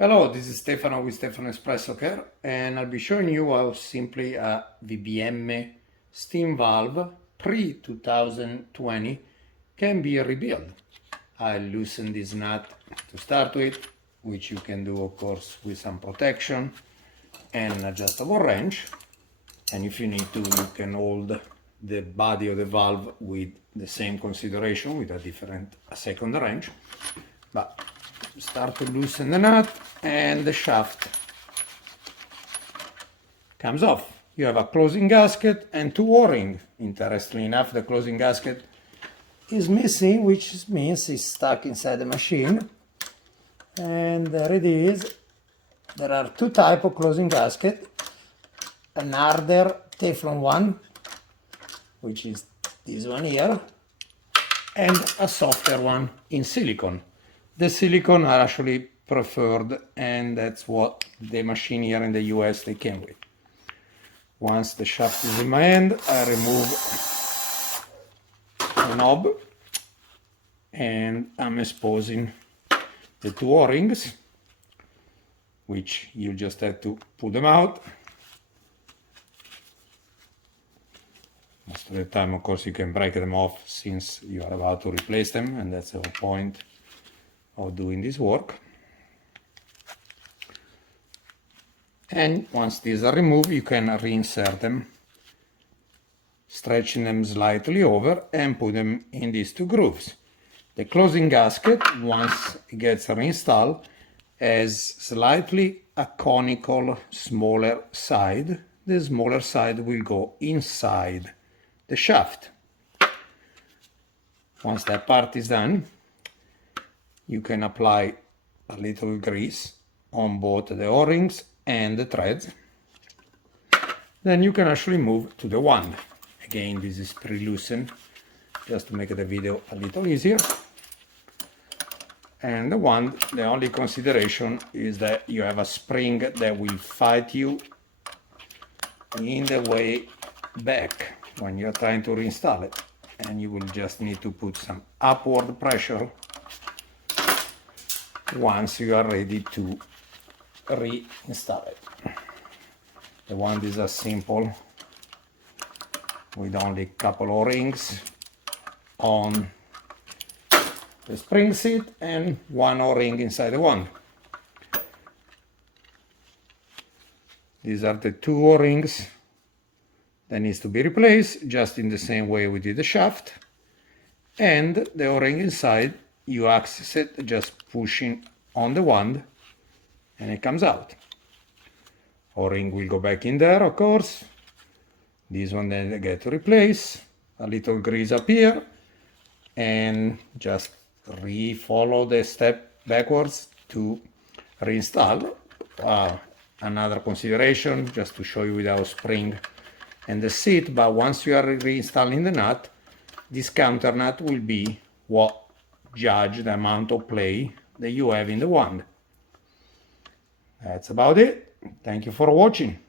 Hello, this is Stefano with Stefano Espresso Care, and I'll be showing you how simply a Vibiemme steam valve pre-2020 can be rebuilt. I loosen this nut to start with, which you can do of course with some protection and an adjustable wrench. And if you need to, you can hold the body of the valve with the same consideration with a second wrench. But start to loosen the nut and the shaft comes off. You have a closing gasket and two O-rings. Interestingly enough, the closing gasket is missing, which means it's stuck inside the machine. And there it is. There are two types of closing gasket. An harder Teflon one, which is this one here, and a softer one in silicone. The silicone are actually preferred, and that's what the machine here in the US they came with. Once the shaft is in my hand, I remove the knob and I'm exposing the two O-rings, which you just have to pull them out. Most of the time, of course, you can break them off since you are about to replace them, and that's the whole point of doing this work. And once these are removed, you can reinsert them, stretching them slightly over and put them in these two grooves. The closing gasket, once it gets reinstalled, has slightly a conical smaller side. The smaller side will go inside the shaft. Once that part is done, you can apply a little grease on both the O-rings and the threads. Then you can actually move to the wand. Again, this is pre-loosened just to make the video a little easier. And the wand, the only consideration is that you have a spring that will fight you in the way back when you're trying to reinstall it. And you will just need to put some upward pressure once you are ready to reinstall it. The wand is as simple, with only a couple O-rings on the spring seat and one O-ring inside the wand. These are the two O-rings that needs to be replaced, just in the same way we did the shaft. And the O-ring inside, you access it just pushing on the wand and it comes out. O-ring will go back in there, of course. This one then I get to replace. A little grease up here and just follow the step backwards to reinstall. Another consideration, just to show you without spring and the seat, but once you are reinstalling the nut, this counter nut will be what judge the amount of play that you have in the wand. That's about it. Thank you for watching.